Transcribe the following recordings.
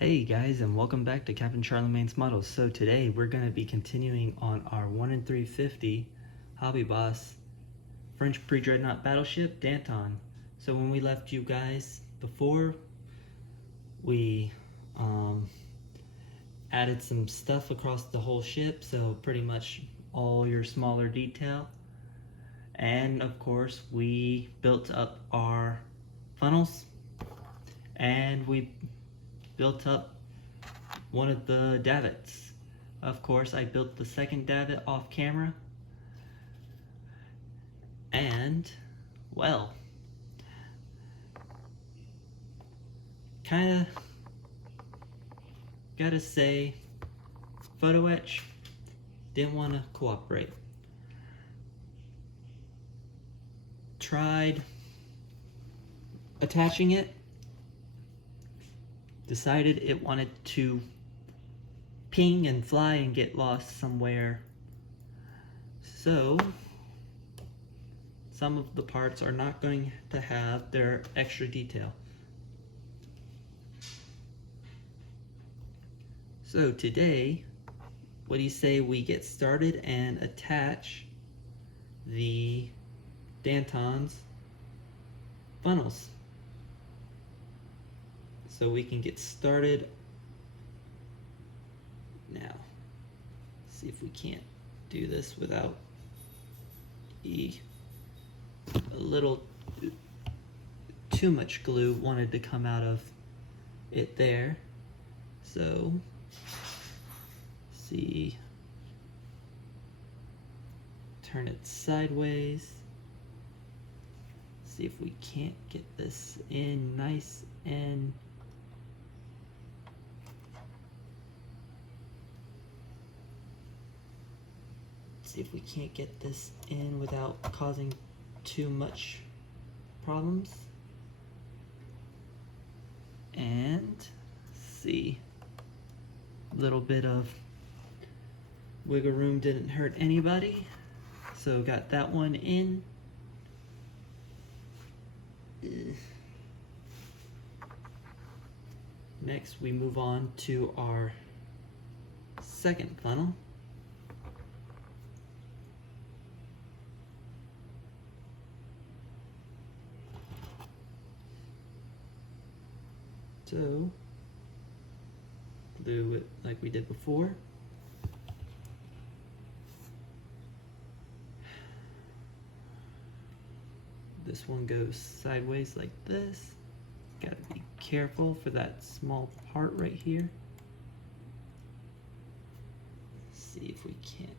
Hey guys, and welcome back to Captain Charlemagne's Models. So today we're going to be continuing on our 1 in 350 Hobby Boss French pre-dreadnought battleship Danton. So when we left you guys before, we added some stuff across the whole ship, so pretty much all your smaller detail. And of course we built up our funnels, and we built up one of the davits. Of course, I built the second davit off camera, and well, kinda gotta say, photo etch didn't want to cooperate. Tried attaching it, decided it wanted to ping and fly and get lost somewhere. So some of the parts are not going to have their extra detail. So today, what do you say we get started and attach the Danton's funnels? So we can get started now. See if we can't do this without a little too much glue wanted to come out of it there. So see, turn it sideways. See if we can't get this in nice and see if we can't get this in without causing too much problems. And see, a little bit of wiggle room didn't hurt anybody, so got that one in. Next we move on to our second funnel. So glue it like we did before. This one goes sideways like this. Gotta be careful for that small part right here. See if we can't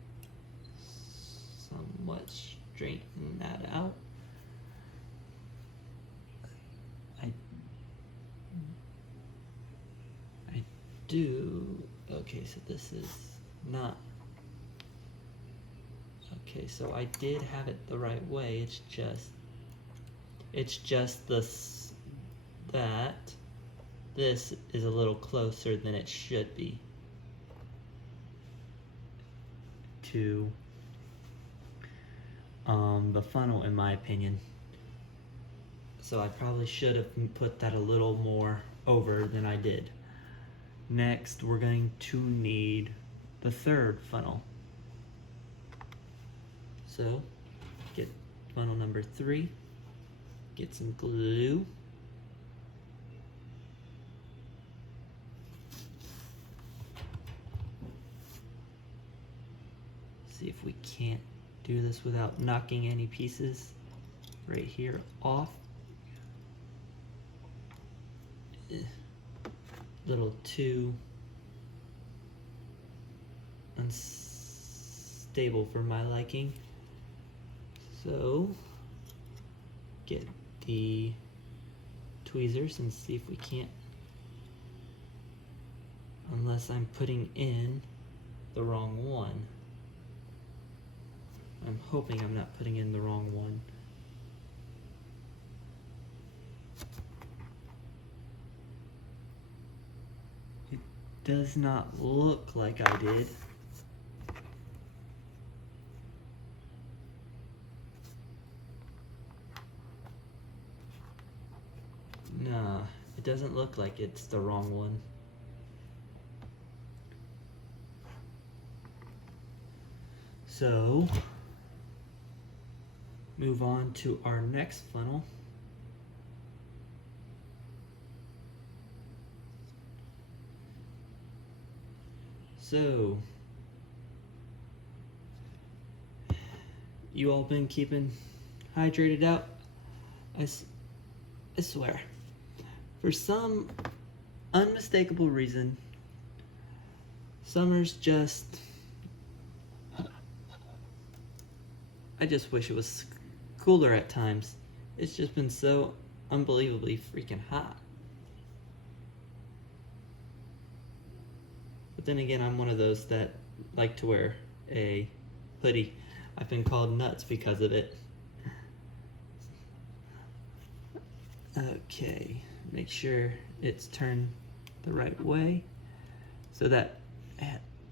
somewhat straighten that out. I do. Okay, so this is not. Okay, so I did have it the right way. It's just this, that this is a little closer than it should be to the funnel, in my opinion. So I probably should have put that a little more over than I did. Next, we're going to need the third funnel. So get funnel number 3, get some glue. See if we can't do this without knocking any pieces right here off. Little too unstable for my liking. So get the tweezers and see if we can't, unless I'm putting in the wrong one. I'm hoping I'm not putting in the wrong one. It does not look like I did. Nah, it doesn't look like it's the wrong one. So, move on to our next funnel. So, you all been keeping hydrated out? I swear, for some unmistakable reason, summer's just... I just wish it was cooler at times. It's just been so unbelievably freaking hot. But then again, I'm one of those that like to wear a hoodie. I've been called nuts because of it. Okay, make sure it's turned the right way. So that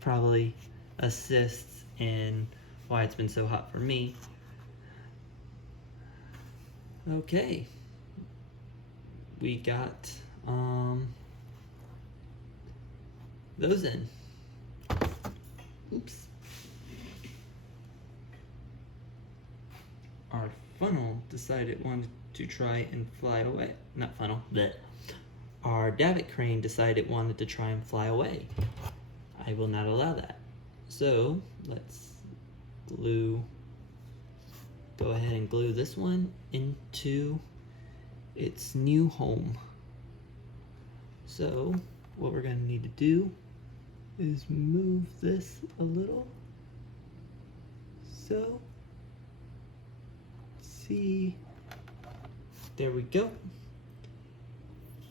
probably assists in why it's been so hot for me. Okay, we got those in. Oops. Our funnel decided it wanted to try and fly away. Not funnel, but our davit crane decided it wanted to try and fly away. I will not allow that. So let's go ahead and glue this one into its new home. So what we're going to need to do is move this a little. So, see, there we go.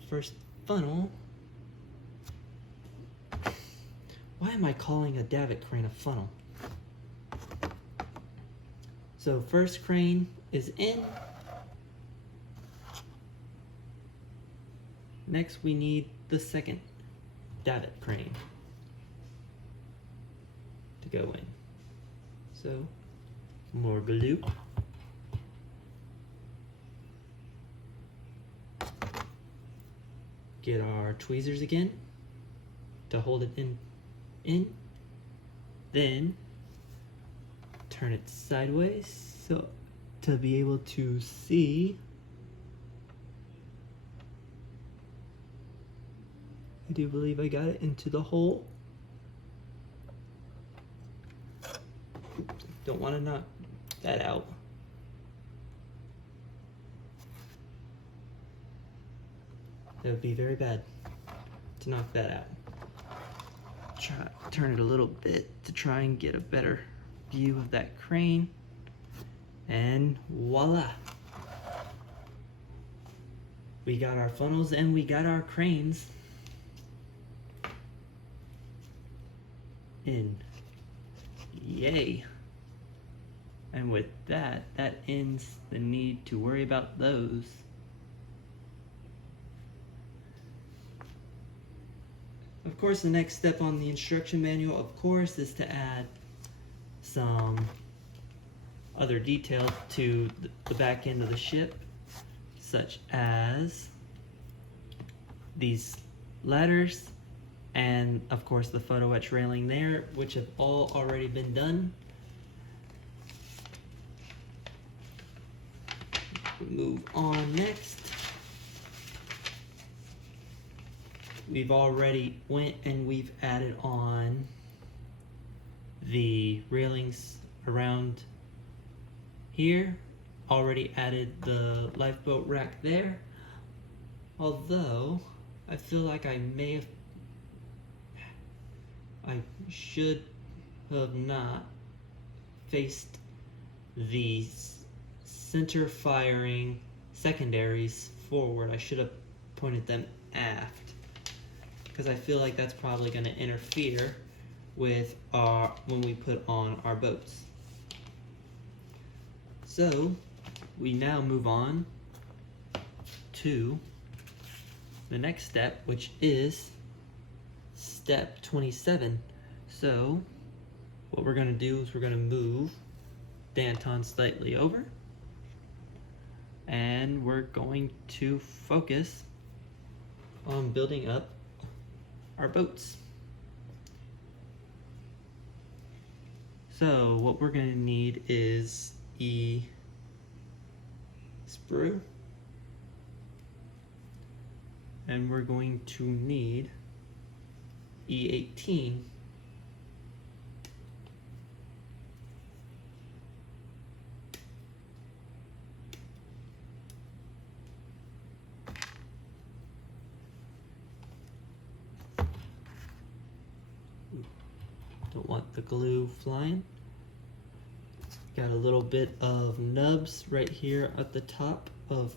First funnel. Why am I calling a davit crane a funnel? So first crane is in. Next we need the second davit crane to go in. So more glue. Get our tweezers again to hold it in. Then turn it sideways so to be able to see. I do believe I got it into the hole. Oops, don't want to knock that out. That would be very bad to knock that out. Turn it a little bit to try and get a better view of that crane. And voila! We got our funnels and we got our cranes in. Yay! And with that, that ends the need to worry about those. Of course, the next step on the instruction manual, of course, is to add some other details to the back end of the ship, such as these ladders and, of course, the photo etch railing there, which have all already been done. Move on next. We've already went and we've added on the railings around here. Already added the lifeboat rack there. Although, I feel like I should have not faced the center firing secondaries forward. I should have pointed them aft, because I feel like that's probably going to interfere with when we put on our boats. So we now move on to the next step, which is step 27. So what we're going to do is we're going to move Danton slightly over, and we're going to focus on building up our boats. So what we're going to need is sprue, and we're going to need E18, don't want the glue flying. Got a little bit of nubs right here at the top of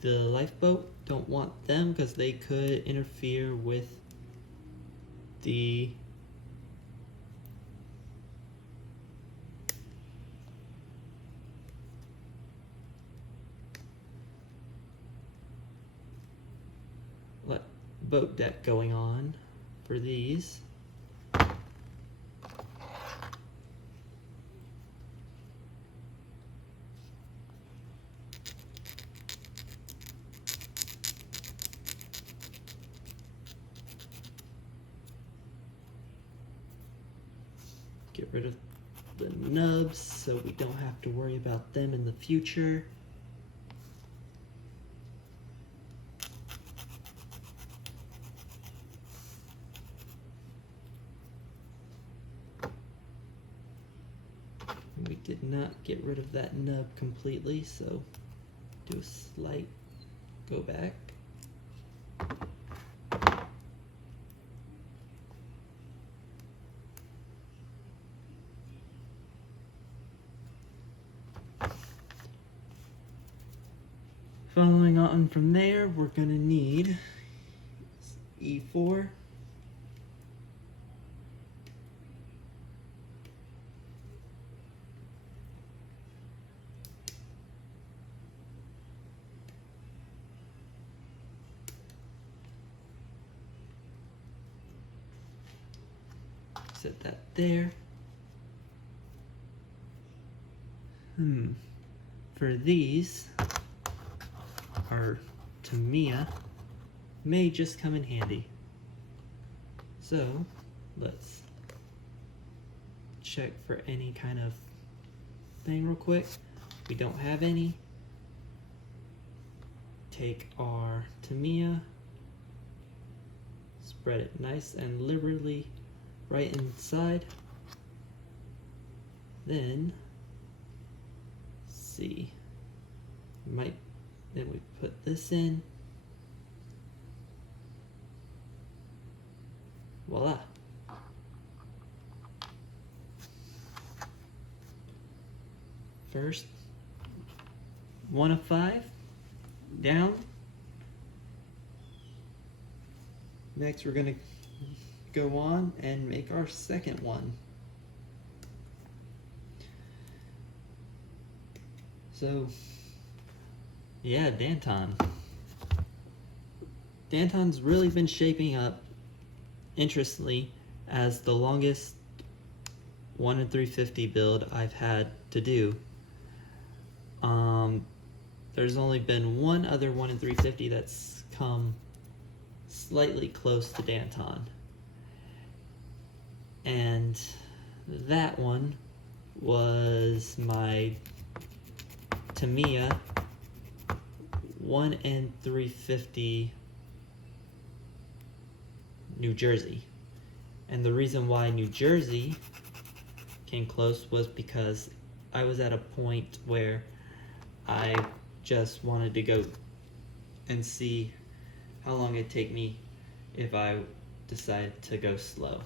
the lifeboat. Don't want them because they could interfere with the boat deck going on for these. Get rid of the nubs so we don't have to worry about them in the future. We did not get rid of that nub completely, so do a slight go back. Following on from there, we're going to need E4. Set that there. For these, our Tamiya may just come in handy. So let's check for any kind of thing real quick. We don't have any. Take our Tamiya, spread it nice and liberally right inside. Then see, then we put this in. Voila. First, 1 of 5 down. Next, we're gonna go on and make our second one. So, yeah, Danton. Danton's really been shaping up, interestingly, as the longest 1 in 350 build I've had to do. There's only been one other 1 in 350 that's come slightly close to Danton. And that one was my Tamiya 1 in 350 New Jersey. And the reason why New Jersey came close was because I was at a point where I just wanted to go and see how long it'd take me if I decided to go slow.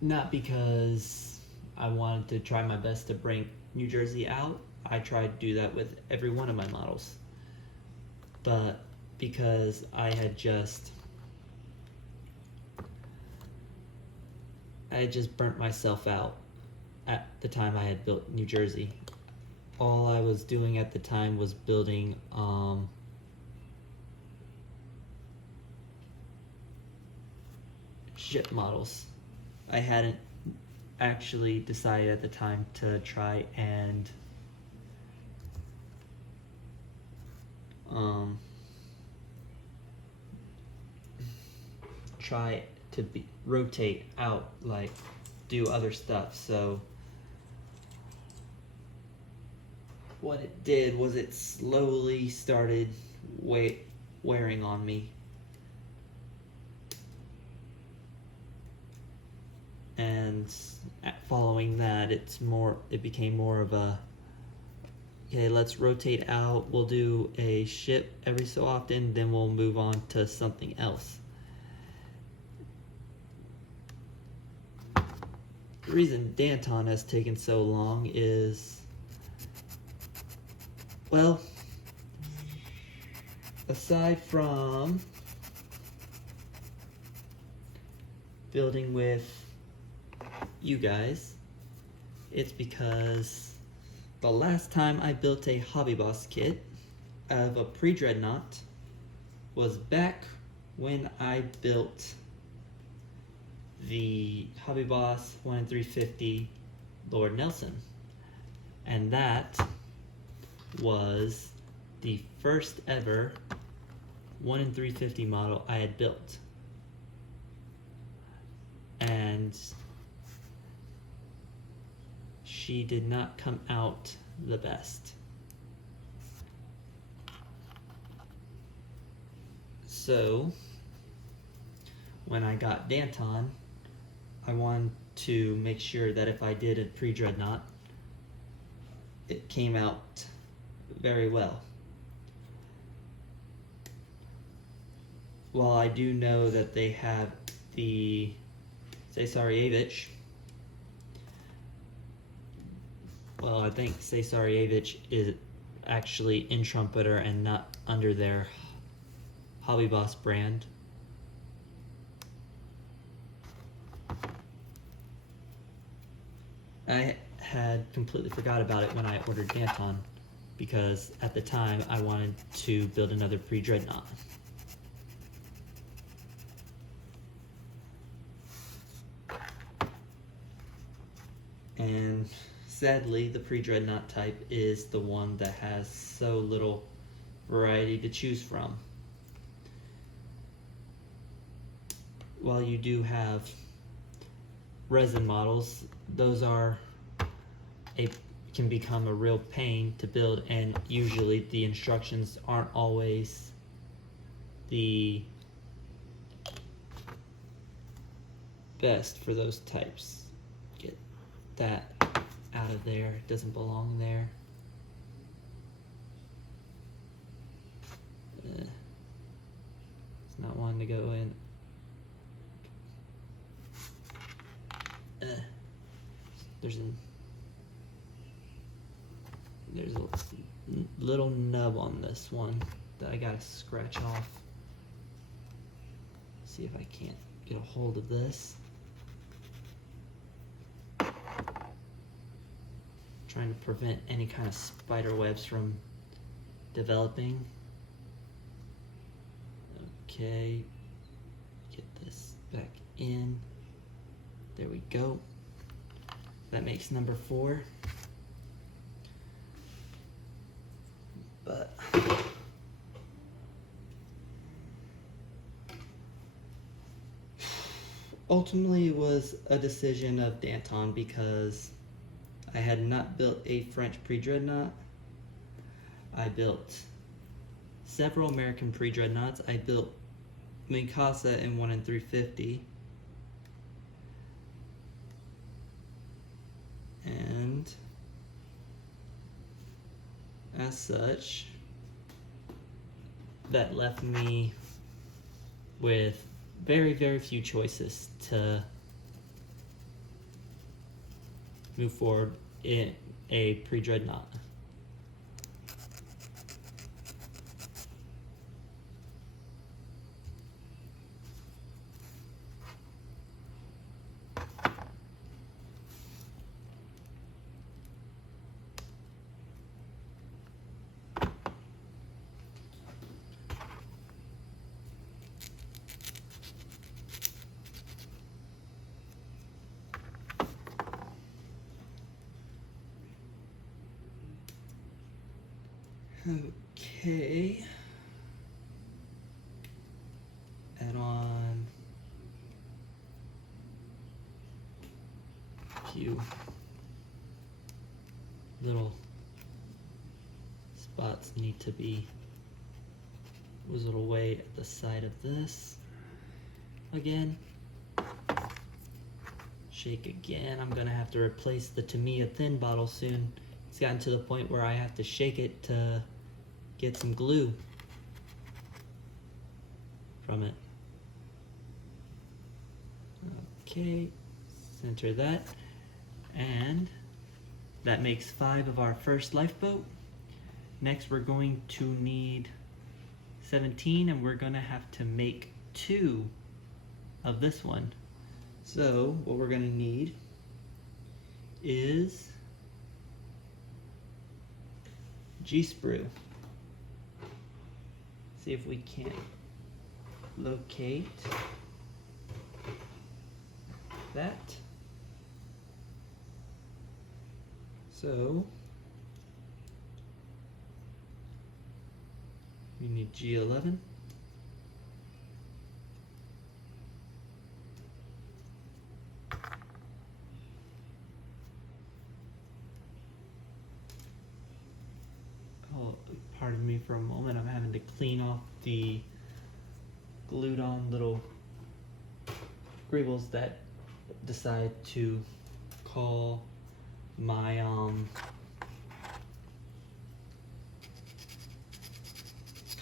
Not because I wanted to try my best to bring New Jersey out. I tried to do that with every one of my models. But because I had just burnt myself out at the time I had built New Jersey. All I was doing at the time was building ship models. I hadn't actually decided at the time to try and to rotate out, like do other stuff. So what it did was it slowly started wearing on me. And following that, it became more of a, okay, let's rotate out, we'll do a ship every so often, then we'll move on to something else. The reason Danton has taken so long is, well, aside from building with you guys, it's because the last time I built a Hobby Boss kit of a pre-dreadnought was back when I built the Hobby Boss 1 in 350 Lord Nelson. And that was the first ever 1 in 350 model I had built. And she did not come out the best. So when I got Danton, I wanted to make sure that if I did a pre-dreadnought, it came out very well. While I do know that they have the Cesarevich, well, I think Cesarevich is actually in Trumpeter and not under their Hobby Boss brand. I had completely forgot about it when I ordered Danton, because at the time I wanted to build another pre-dreadnought. And sadly, the pre-dreadnought type is the one that has so little variety to choose from. While you do have resin models, those can become a real pain to build, and usually the instructions aren't always the best for those types. Get that out of there, it doesn't belong there. It's not wanting to go in. There's a little nub on this one that I gotta scratch off. See if I can't get a hold of this. Trying to prevent any kind of spider webs from developing. Okay, get this back in. There we go. That makes number 4. But ultimately it was a decision of Danton, because I had not built a French pre-dreadnought. I built several American pre-dreadnoughts. I built Mikasa in 1 in 350. And as such, that left me with very, very few choices to move forward in a pre-dreadnought. Okay. Add on few little spots need to be wiggled away at the side of this. Again, shake again. I'm gonna have to replace the Tamiya thin bottle soon. It's gotten to the point where I have to shake it to get some glue from it. Okay, center that, and that makes 5 of our first lifeboat. Next we're going to need 17, and we're gonna have to make 2 of this one. So what we're gonna need is G-sprue. See if we can locate that. So we need G11. Oh, pardon me for a moment. I'm having to clean off the glued on little greebles that decide to call my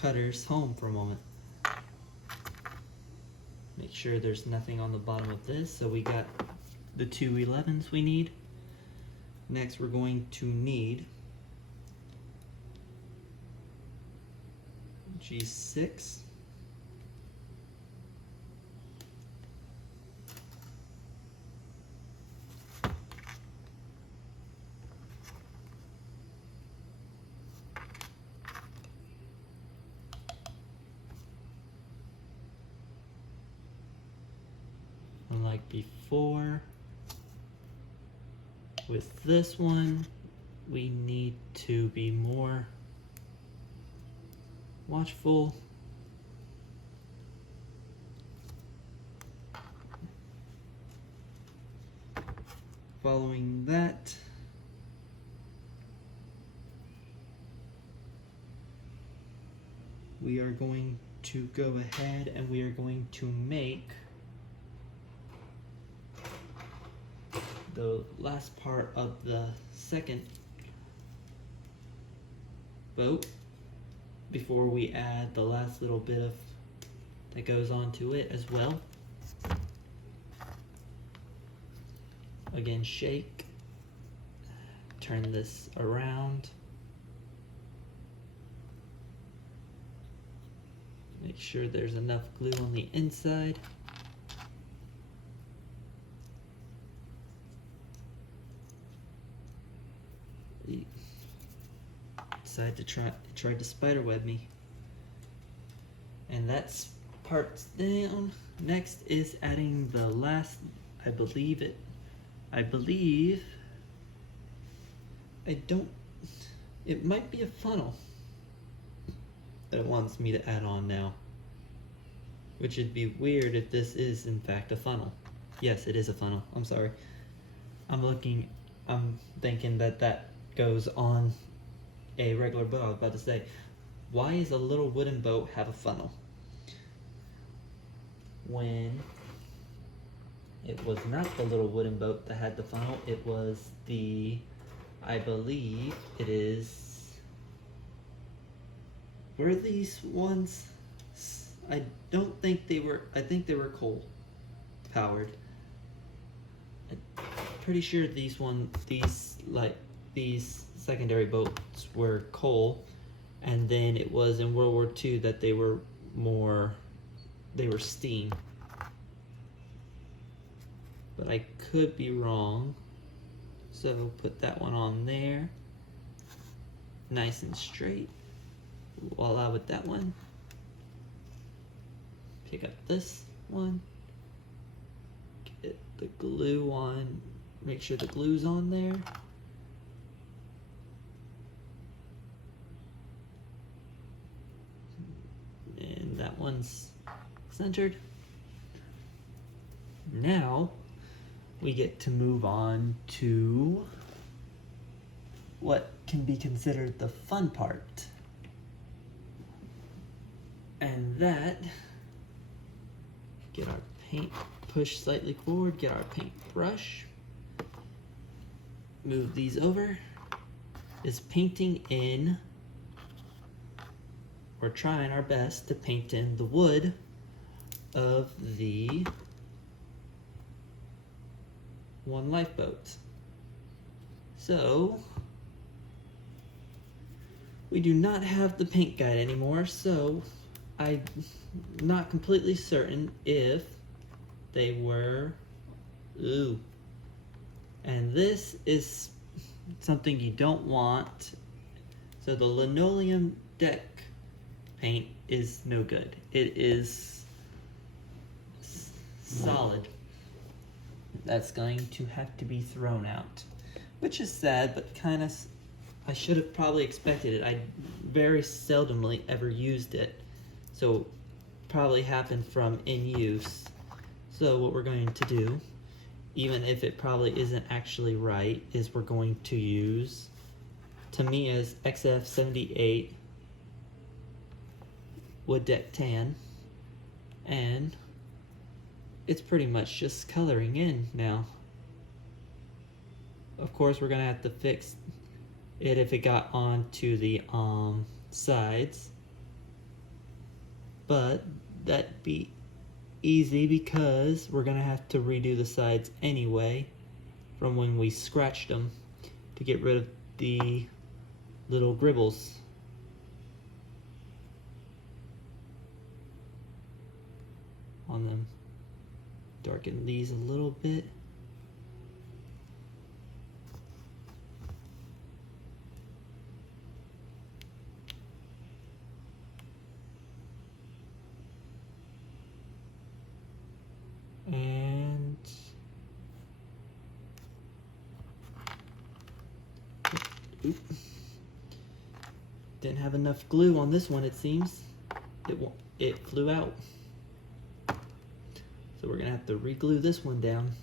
cutters home for a moment. Make sure there's nothing on the bottom of this. So we got the 2 11s we need. Next we're going to need G6. Unlike before, with this one, we need to be more watchful. Following that, we are going to go ahead and we are going to make the last part of the second boat before we add the last little bit of that goes onto it as well. Again, shake, turn this around, make sure there's enough glue on the inside. Decided to try to spider web me, and that's parts down. Next is adding the last, I believe it might be a funnel that it wants me to add on now, which would be weird if this is in fact a funnel. Yes, it is a funnel. I'm sorry. I'm thinking that goes on a regular boat. I was about to say, why does a little wooden boat have a funnel? When it was not the little wooden boat that had the funnel, it was the, I believe it is, were these ones? I don't think they were, I think they were coal powered. I'm pretty sure these secondary boats were coal, and then it was in World War II that they were steam. But I could be wrong. So put that one on there. Nice and straight. Voila with that one. Pick up this one. Get the glue on. Make sure the glue's on there. And that one's centered. Now we get to move on to what can be considered the fun part. And that, get our paint pushed slightly forward, get our paint brush, move these over, is painting in, we're trying our best to paint in the wood of the one lifeboat. So we do not have the paint guide anymore, so I'm not completely certain if they were, ooh. And this is something you don't want. So the linoleum deck paint is no good. It is solid. That's going to have to be thrown out, which is sad, but kind of, I should have probably expected it. I very seldomly ever used it, so probably happened from in use. So what we're going to do, even if it probably isn't actually right, is we're going to use Tamiya's XF78 wood deck tan, and it's pretty much just coloring in now. Of course, we're gonna have to fix it if it got onto the sides, but that'd be easy because we're gonna have to redo the sides anyway from when we scratched them to get rid of the little gribbles. On them. Darken these a little bit. And didn't have enough glue on this one, it seems. It flew out. So we're gonna have to re-glue this one down,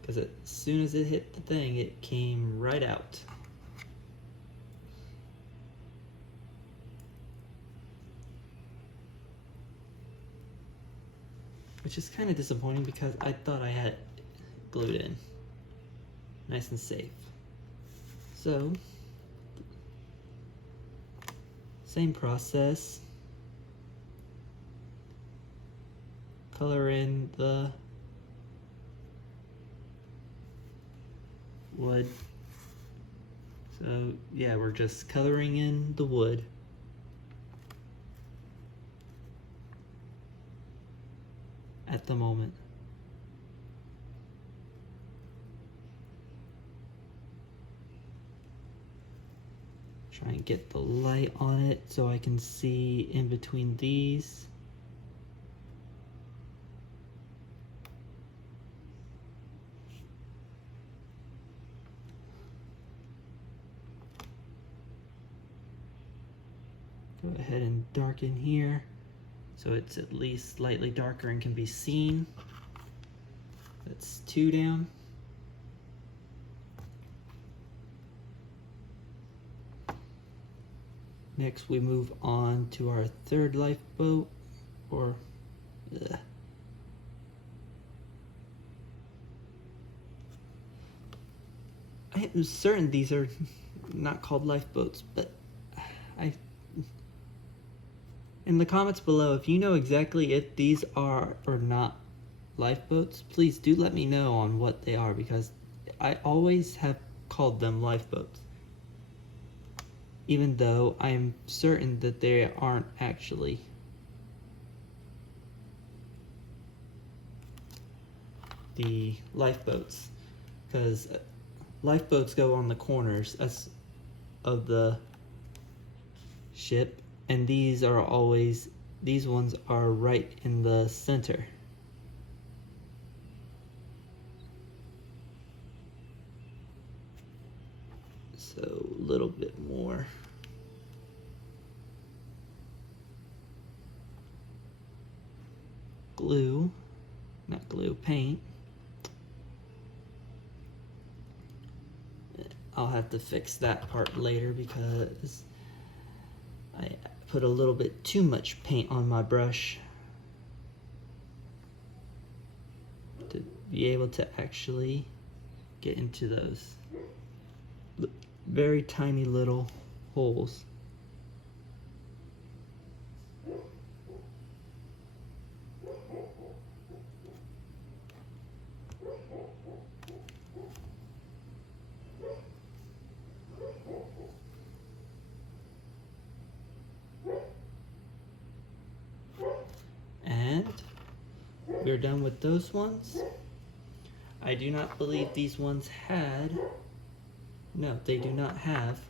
because as soon as it hit the thing, it came right out. Which is kind of disappointing because I thought I had it glued in. Nice and safe. So, same process. Color in the wood. So yeah, we're just coloring in the wood. At the moment. Try and get the light on it so I can see in between these. Go ahead and darken here so it's at least slightly darker and can be seen. That's 2 down. Next we move on to our third lifeboat, or I am certain these are not called lifeboats, but in the comments below, if you know exactly if these are or not lifeboats, please do let me know on what they are, because I always have called them lifeboats, even though I'm certain that they aren't actually. The lifeboats, because lifeboats go on the corners of the ship, and these ones are right in the center. So a little bit more. Glue, not glue, paint. I'll have to fix that part later because I put a little bit too much paint on my brush to be able to actually get into those very tiny little holes. And we're done with those ones. I do not believe these ones had, no, they do not have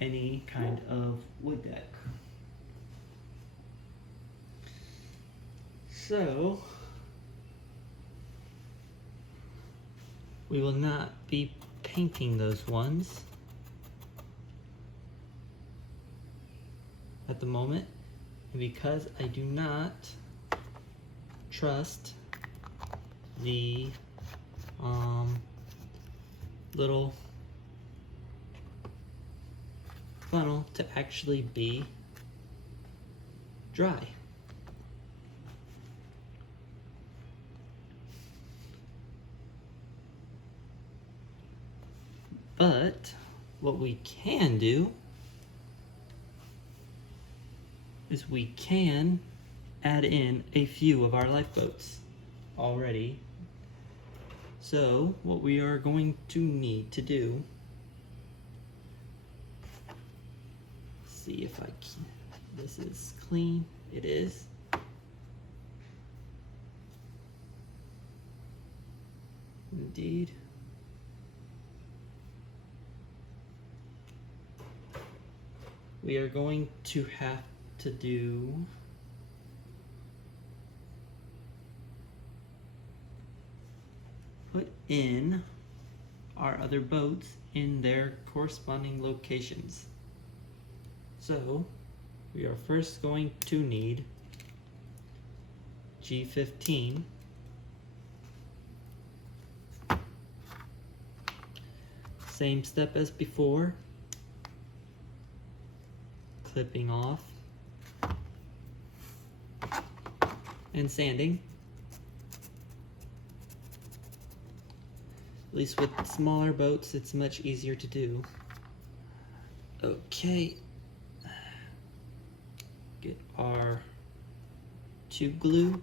any kind of wood deck. So, we will not be painting those ones at the moment, because I do not trust the little funnel to actually be dry. But what we can do is we can add in a few of our lifeboats already. So what we are going to need to do, see if I can, this is clean, it is. Indeed. We are going to have to do put in our other boats in their corresponding locations. So we are first going to need G15, same step as before, clipping off and sanding. At least with smaller boats, it's much easier to do. Okay. Get our tube glue.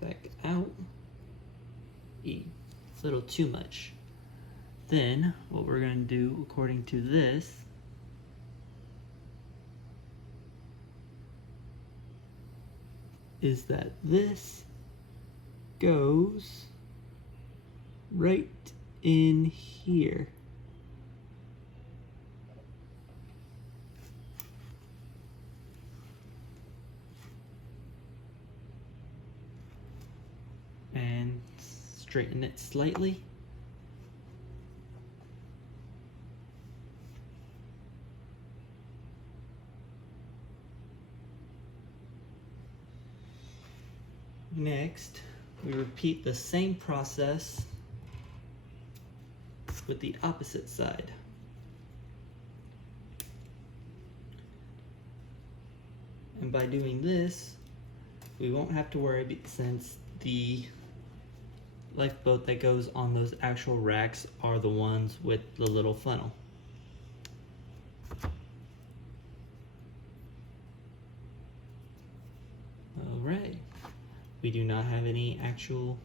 Back out. A little too much. Then, what we're going to do, according to this, is that this goes right in here. And straighten it slightly. Next, we repeat the same process with the opposite side. And by doing this, we won't have to worry since the lifeboat that goes on those actual racks are the ones with the little funnel. Alright. We do not have any actual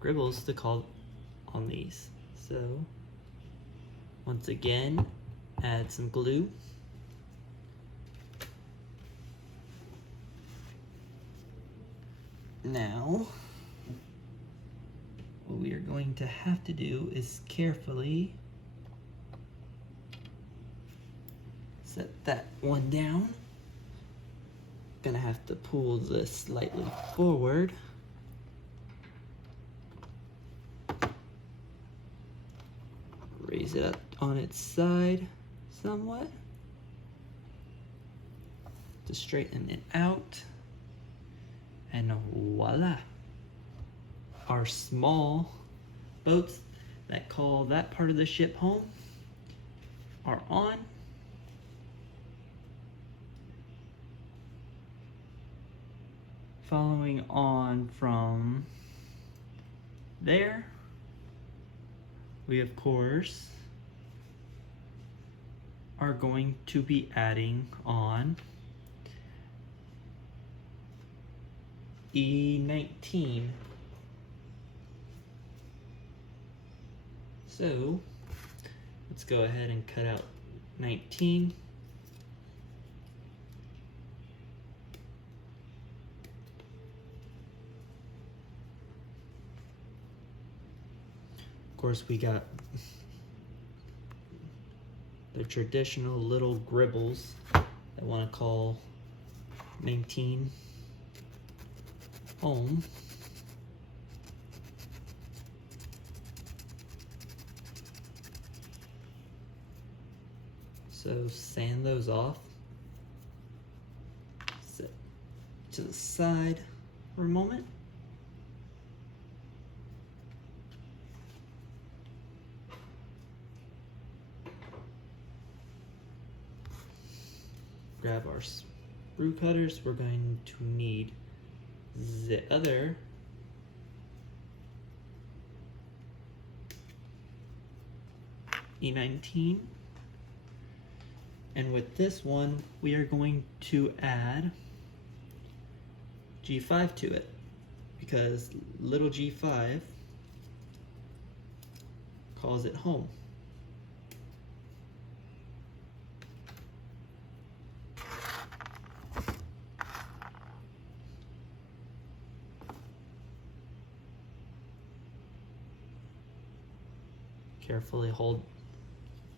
gribbles to call on these. So, once again, add some glue. Now, what we are going to have to do is carefully set that one down. Gonna have to pull this slightly forward. Raise it up on its side somewhat to straighten it out. And voila, our small boats that call that part of the ship home are on. Following on from there, we of course are going to be adding on E19. So let's go ahead and cut out 19. Of course, we got the traditional little gribbles that want to call 19 home. So sand those off. Set to the side for a moment. Grab our sprue cutters. We're going to need the other E19. And with this one, we are going to add G5 to it, because little G5 calls it home. Carefully hold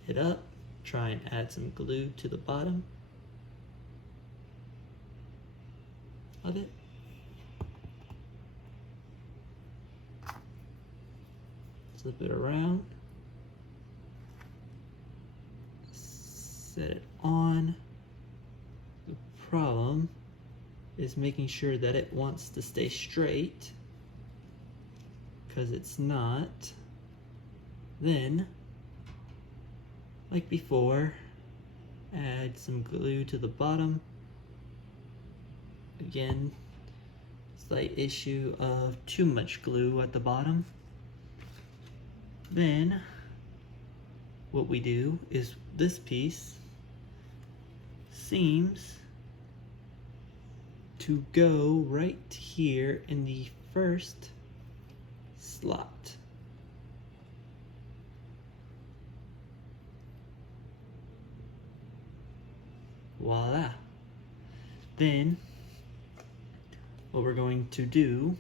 it up. Try and add some glue to the bottom of it. Flip it around. Set it on. The problem is making sure that it wants to stay straight, because it's not. Then, like before, add some glue to the bottom. Again, slight issue of too much glue at the bottom. Then, what we do is this piece seems to go right here in the first slot. Voila. Then what we're going to do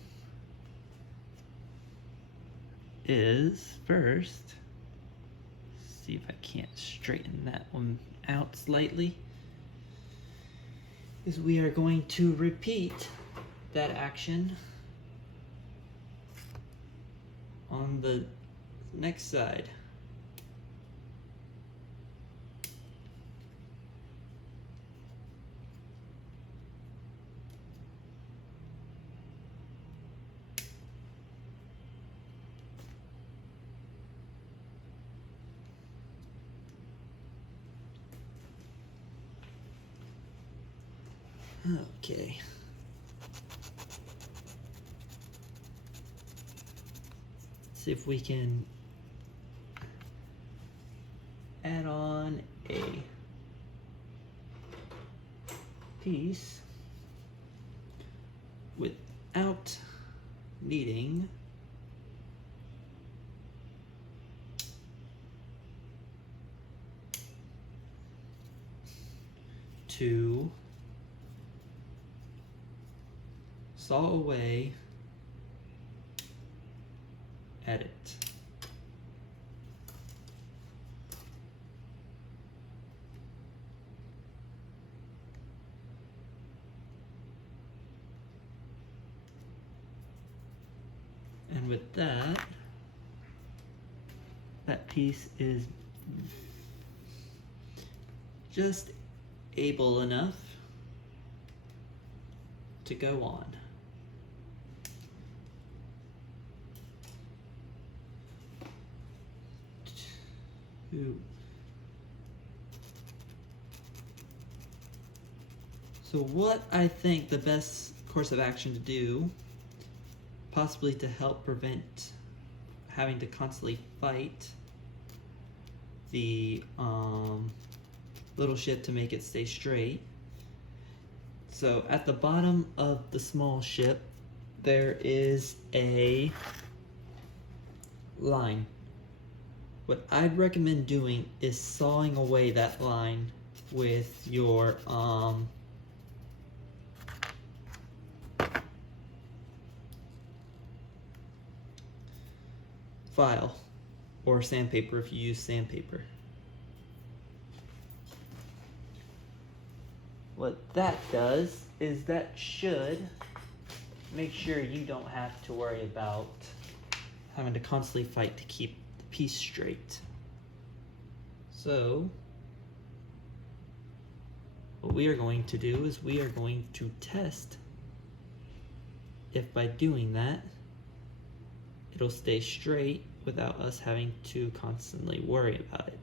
is first see if I can't straighten that one out slightly, is we are going to repeat that action on the next side. Okay. See if we can add on a piece without needing to saw away at it. And with that, that piece is just able enough to go on. 2. So what I think the best course of action to do, possibly to help prevent having to constantly fight the little ship to make it stay straight. So at the bottom of the small ship, there is a line. What I'd recommend doing is sawing away that line with your file or sandpaper if you use sandpaper. What that does is that should make sure you don't have to worry about having to constantly fight to keep the piece straight. So what we are going to do is we are going to test if by doing that it'll stay straight without us having to constantly worry about it.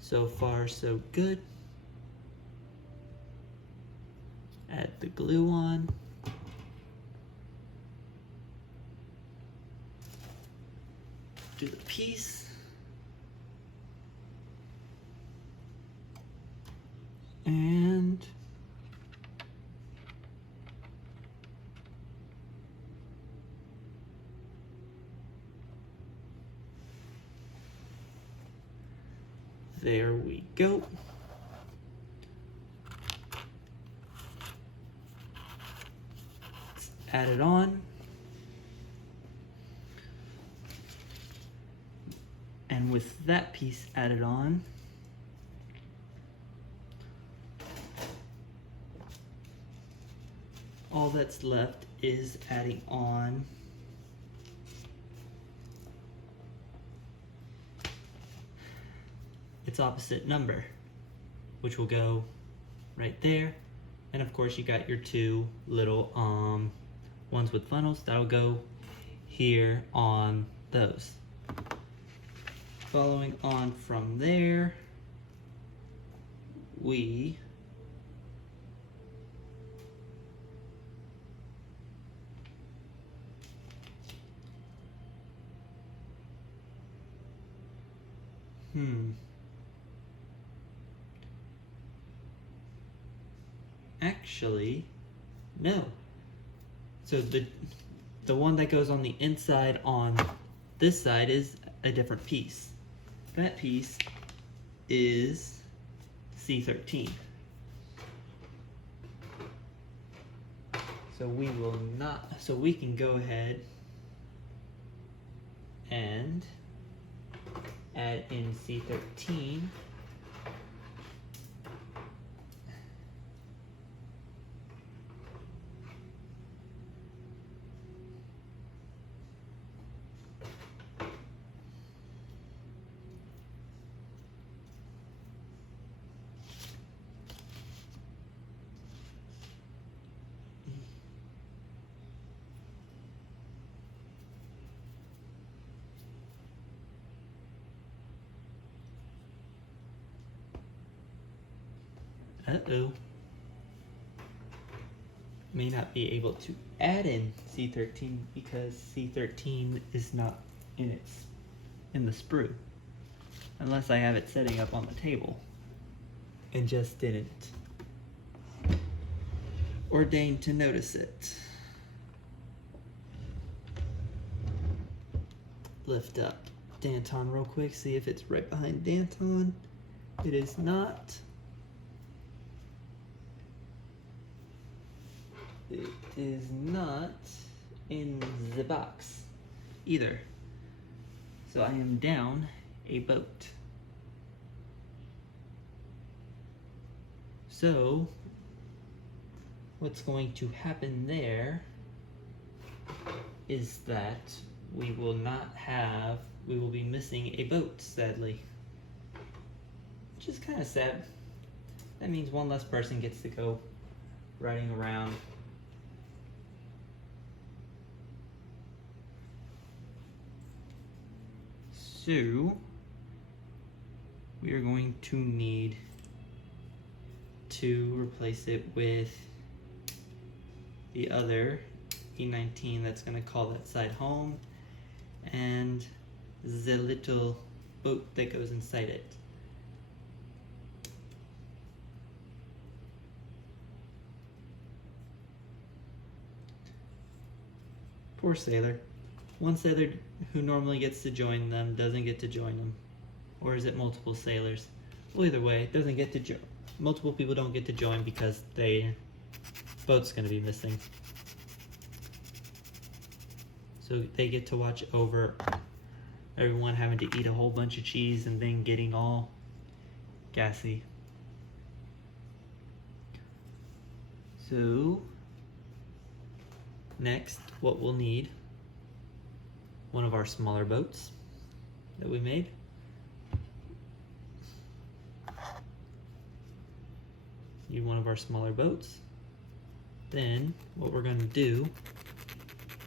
So far, so good. Add the glue on. Do the piece. And there we go. Let's add it on. And with that piece added on, all that's left is adding on its opposite number, which will go right there. And of course you got your two little ones with funnels that'll go here on those. Following on from there, we actually, no. So the one that goes on the inside on this side is a different piece. That piece is C13. So we will not, so we can go ahead and add in C13. Uh-oh. May not be able to add in C13 because C13 is not in the sprue. Unless I have it setting up on the table and just didn't ordain to notice it. Lift up Danton real quick, see if it's right behind Danton. It is not. It is not in the box either. So I am down a boat. So what's going to happen there is that we will be missing a boat, sadly. Which is kind of sad. That means one less person gets to go riding around. So we are going to need to replace it with the other E19 that's going to call that side home, and the little boat that goes inside it. Poor sailor. One sailor who normally gets to join them doesn't get to join them. Or is it multiple sailors? Well, either way, doesn't get to join. Multiple people don't get to join because boat's gonna be missing. So they get to watch over everyone having to eat a whole bunch of cheese and then getting all gassy. So next, what we'll need, one of our smaller boats that we made. Need one of our smaller boats. Then what we're going to do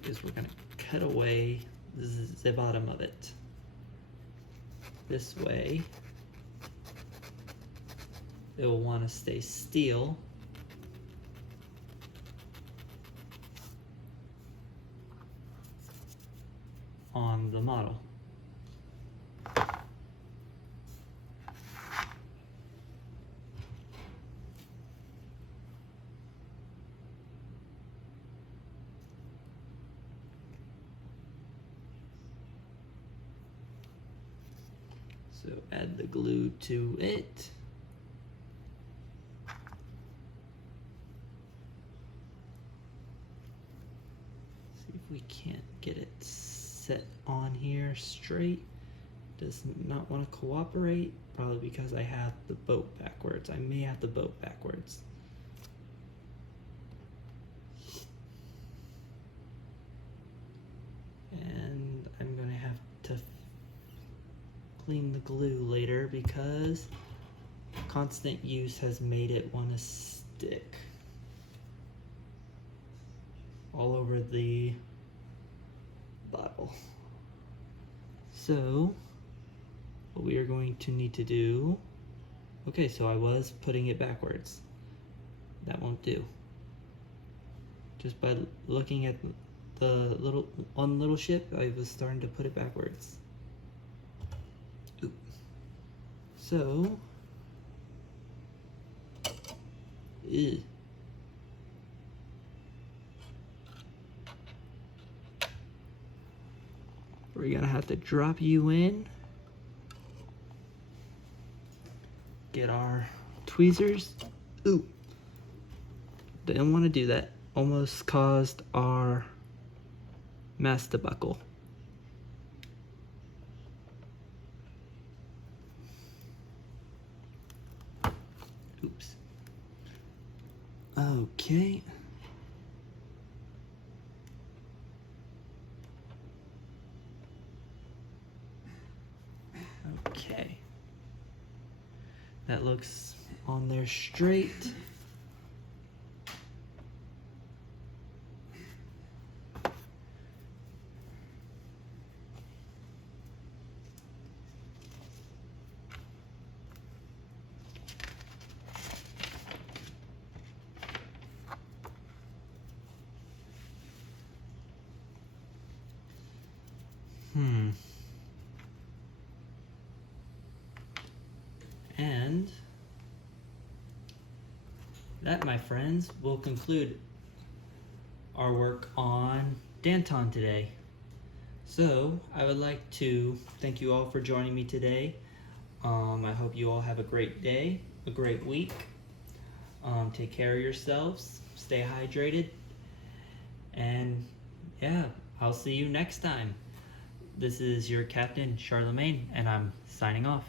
is we're going to cut away the bottom of it. This way it will want to stay still on the model. So add the glue to it. See if we can't get it set on here straight. Does not want to cooperate, probably because I have the boat backwards. I may have the boat backwards. And I'm gonna have to clean the glue later because constant use has made it want to stick all over the bottle. So what we are going to need to do, okay, so I was putting it backwards. That won't do. Just by looking at the little ship, I was starting to put it backwards. Oop. So we're gonna have to drop you in, get our tweezers. Ooh, didn't want to do that. Almost caused our mast to buckle. Oops. Okay. Okay. That looks on there straight. And that, my friends, will conclude our work on Danton today. So I would like to thank you all for joining me today. I hope you all have a great day, a great week. Take care of yourselves, stay hydrated, and yeah, I'll see you next time. This is your Captain, Charlemagne, and I'm signing off.